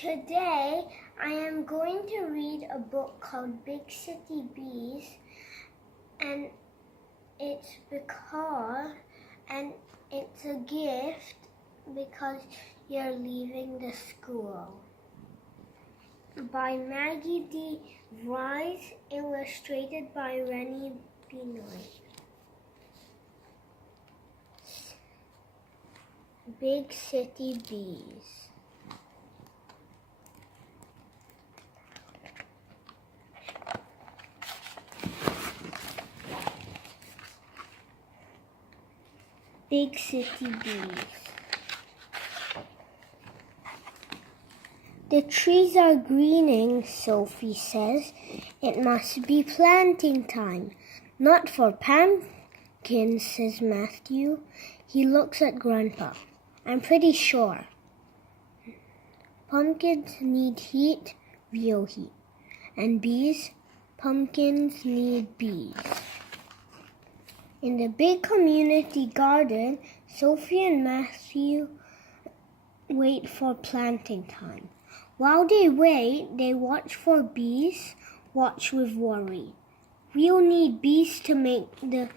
Today, I am going to read a book called Big City Bees, and it's a gift because you're leaving the school. By Maggie Vries, illustrated by Renne, Benoit. Big City Bees. Big City Bees. The trees are greening, Sophie says. It must be planting time. Not for pumpkins, says Matthew. He looks at Grandpa. I'm pretty sure. Pumpkins need heat, real heat. And bees, pumpkins need bees. In the big community garden, Sophie and Matthew wait for planting time. While they wait, they watch for bees, watch with worry. We'll need bees to make the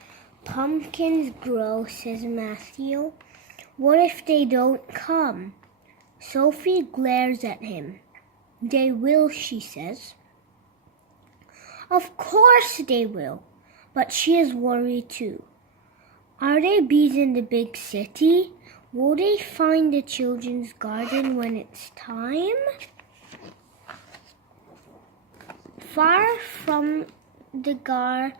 pumpkins grow, says Matthew. What if they don't come? Sophie glares at him. They will, she says. Of course they will. But she is worried too. Are there bees in the big city? Will they find the children's garden when it's time? Far from the garden,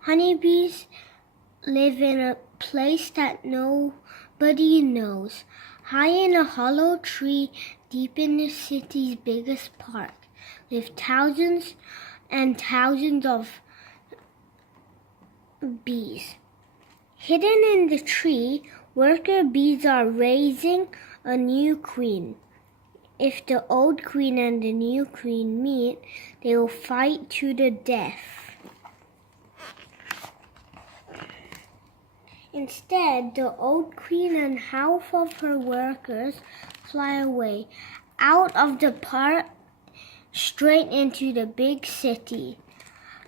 honeybees live in a place that nobody knows. High in a hollow tree, deep in the city's biggest park, live thousands and thousands of bees. Hidden in the tree, worker bees are raising a new queen. If the old queen and the new queen meet, they will fight to the death. Instead, the old queen and half of her workers fly away out of the park straight into the big city.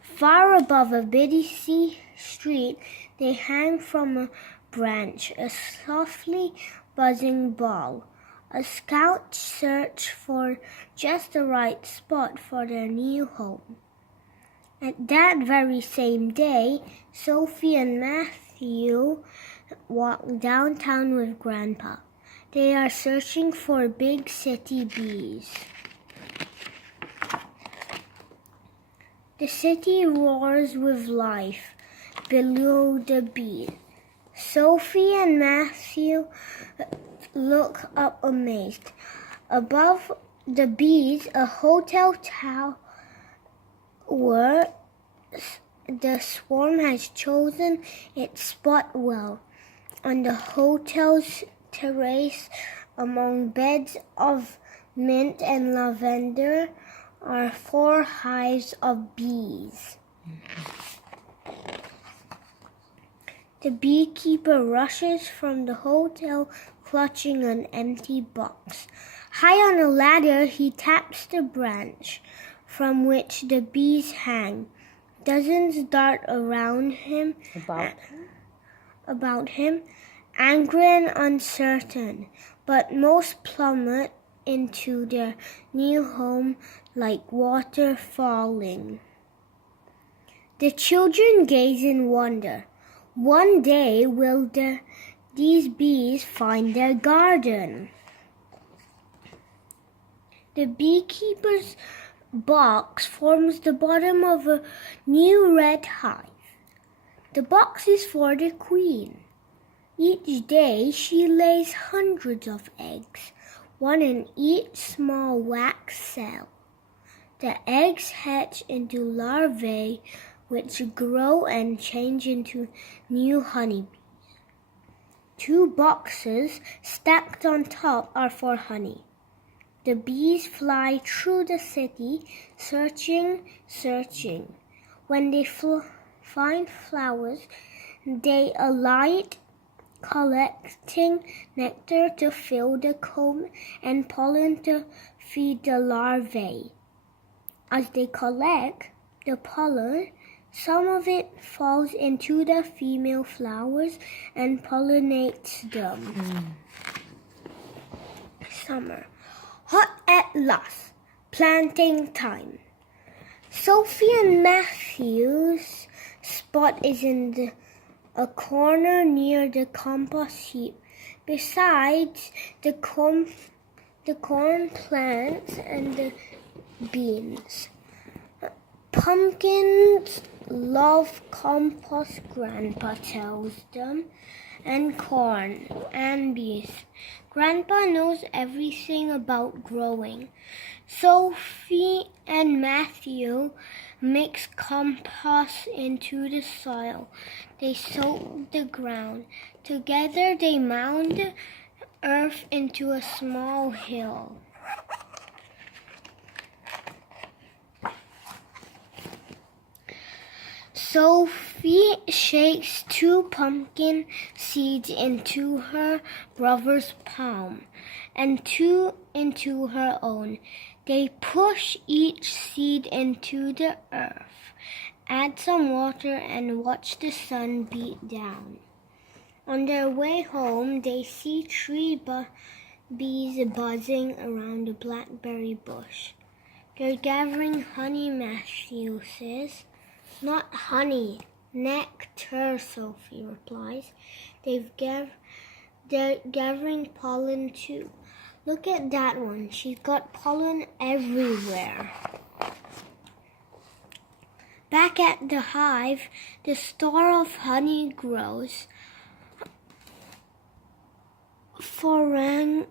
Far above a busy street, they hang from a branch, a softly buzzing ball. A scout search for just the right spot for their new home. At that very same day, Sophie and Matthew walk downtown with Grandpa. They are searching for big city bees. The city roars with life below the bees. Sophie and Matthew look up amazed. Above the bees, a hotel tower. The swarm has chosen its spot well. On the hotel's terrace, among beds of mint and lavender, are 4 hives of bees. The beekeeper rushes from the hotel, clutching an empty box. High on a ladder, he taps the branch from which the bees hang. Dozens dart around him, about him, angry and uncertain, but most plummet into their new home like water falling. The children gaze in wonder. One day will these bees find their garden. The beekeeper's box forms the bottom of a new red hive. The box is for the queen. Each day she lays hundreds of eggs, one in each small wax cell. The eggs hatch into larvae which grow and change into new honeybees. 2 boxes stacked on top are for honey. The bees fly through the city, searching. When they find flowers, they alight collecting nectar to fill the comb and pollen to feed the larvae. As they collect the pollen, some of it falls into the female flowers and pollinates them. Summer. Hot at last. Planting time. Sophie and Matthew's spot is in a corner near the compost heap, besides the corn plants and the beans. Pumpkins love compost, Grandpa tells them, and corn and bees. Grandpa knows everything about growing. Sophie and Matthew mix compost into the soil. They soak the ground. Together they mound the earth into a small hill. Sophie shakes 2 pumpkin seeds into her brother's palm and 2 into her own. They push each seed into the earth, add some water, and watch the sun beat down. On their way home, they see 3 bees buzzing around a blackberry bush. They're gathering honey, Matthew says. Not honey, nectar, Sophie replies. They're gathering pollen too. Look at that one. She's got pollen everywhere. Back at the hive, the store of honey grows. Foreigner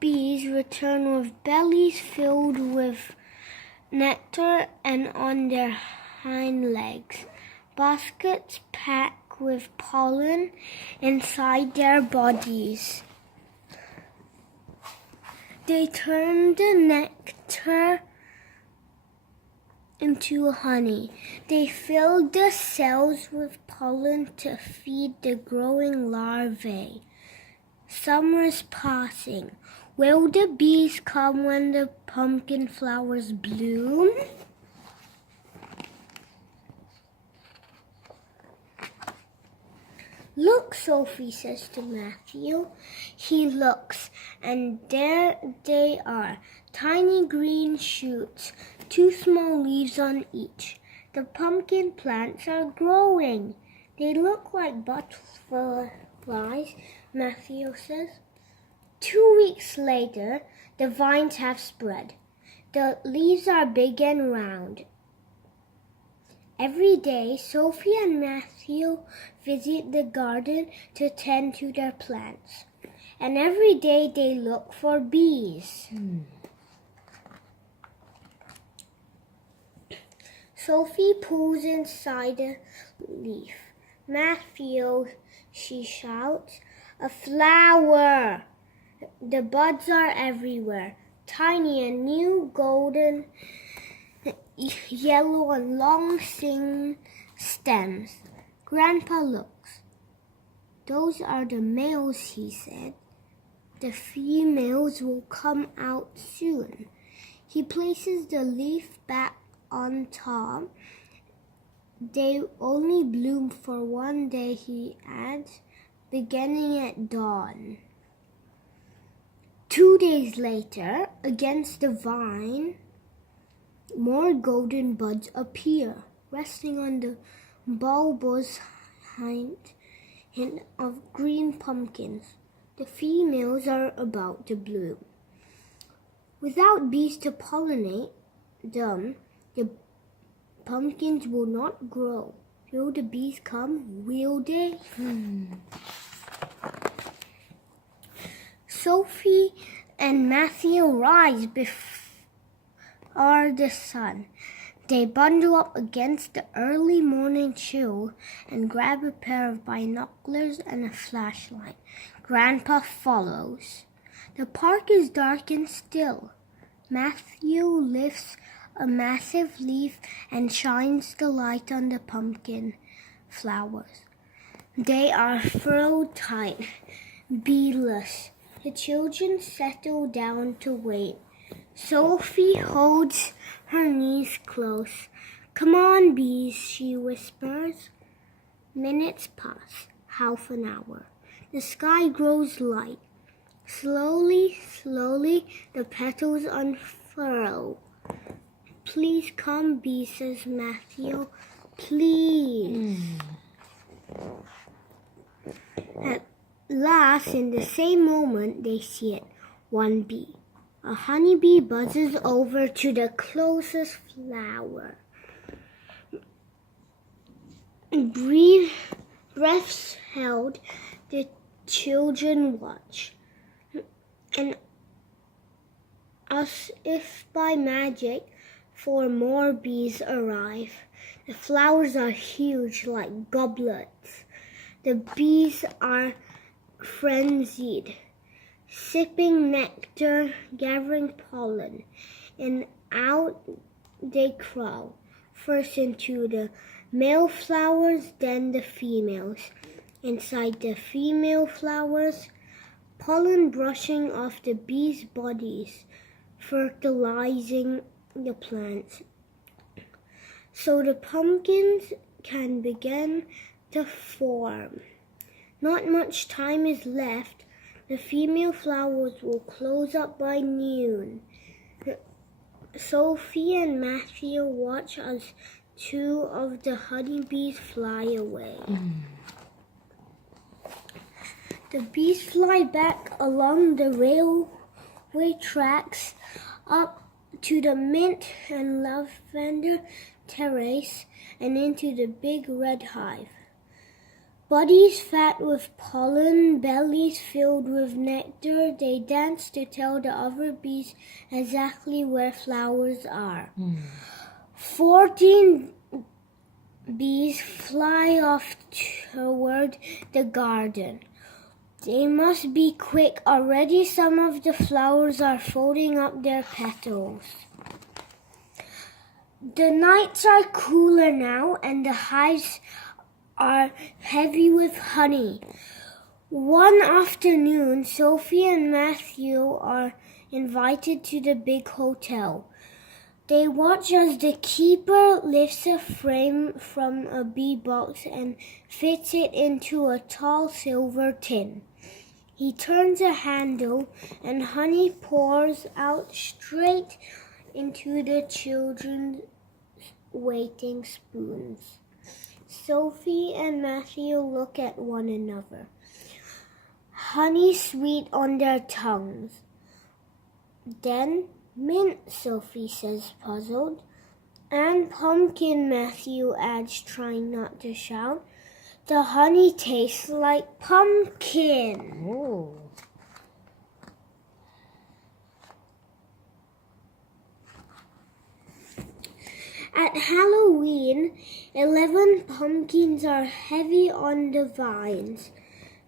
bees return with bellies filled with nectar and on their hind legs, baskets packed with pollen inside their bodies. They turn the nectar into honey. They fill the cells with pollen to feed the growing larvae. Summer is passing. Will the bees come when the pumpkin flowers bloom? Look, Sophie says to Matthew. He looks, and there they are, tiny green shoots, 2 small leaves on each. The pumpkin plants are growing. They look like butterflies, Matthew says. 2 weeks later, the vines have spread. The leaves are big and round. Every day, Sophie and Matthew visit the garden to tend to their plants. And every day they look for bees. Sophie pulls inside a leaf. Matthew, she shouts, a flower! The buds are everywhere, tiny and new, golden, yellow and long thin stems. Grandpa looks. Those are the males, he said. The females will come out soon. He places the leaf back on top. They only bloom for 1 day, he adds, beginning at dawn. 2 days later, against the vine, more golden buds appear, resting on the bulbous hint of green pumpkins. The females are about to bloom. Without bees to pollinate them, the pumpkins will not grow. Will the bees come? Will they? Sophie and Matthew rise before the sun. They bundle up against the early morning chill and grab a pair of binoculars and a flashlight. Grandpa follows. The park is dark and still. Matthew lifts a massive leaf and shines the light on the pumpkin flowers. They are furrowed tight, beadless. The children settle down to wait. Sophie holds her knees close. "Come on, bees," she whispers. Minutes pass, half an hour. The sky grows light. Slowly, slowly, the petals unfurl. "Please come, bee," says Matthew. "Please." At last, in the same moment, they see it. One bee. A honeybee buzzes over to the closest flower. Breaths held, the children watch. And as if by magic, 4 more bees arrive. The flowers are huge, like goblets. The bees are frenzied, sipping nectar, gathering pollen, and out they crawl, first into the male flowers, then the females. Inside the female flowers, pollen brushing off the bees' bodies, fertilizing the plants. So the pumpkins can begin to form. Not much time is left. The female flowers will close up by noon. Sophie and Matthew watch as 2 of the honeybees fly away. The bees fly back along the railway tracks up to the mint and lavender terrace and into the big red hive. Bodies fat with pollen, bellies filled with nectar, they dance to tell the other bees exactly where flowers are. 14 bees fly off toward the garden. They must be quick. Already some of the flowers are folding up their petals. The nights are cooler now, and the hives are heavy with honey. One afternoon, Sophie and Matthew are invited to the big hotel. They watch as the keeper lifts a frame from a bee box and fits it into a tall silver tin. He turns a handle and honey pours out straight into the children's waiting spoons. Sophie and Matthew look at one another. Honey sweet on their tongues. Then mint, Sophie says, puzzled. And pumpkin, Matthew adds, trying not to shout. The honey tastes like pumpkin. Ooh. At Halloween, 11 pumpkins are heavy on the vines.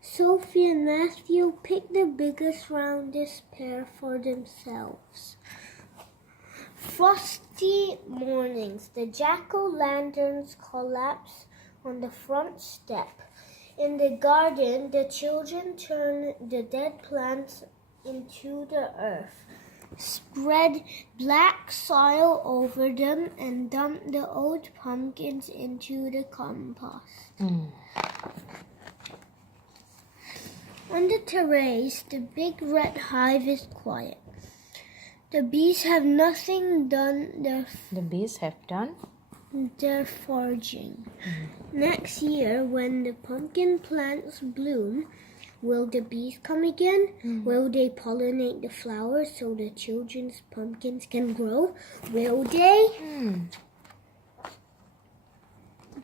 Sophie and Matthew pick the biggest, roundest pair for themselves. Frosty mornings, the jack-o'-lanterns collapse on the front step. In the garden, the children turn the dead plants into the earth, spread black soil over them, and dump the old pumpkins into the compost. On the terrace, the big red hive is quiet. The bees have nothing done their foraging. Next year, when the pumpkin plants bloom, will the bees come again? Will they pollinate the flowers so the children's pumpkins can grow? Will they?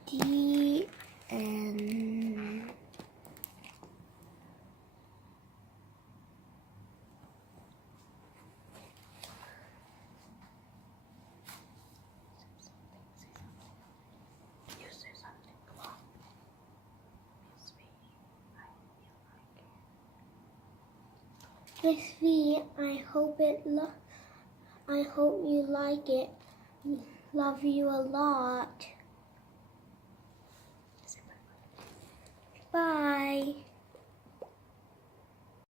The end. Miss V, I hope you like it. Love you a lot. Bye.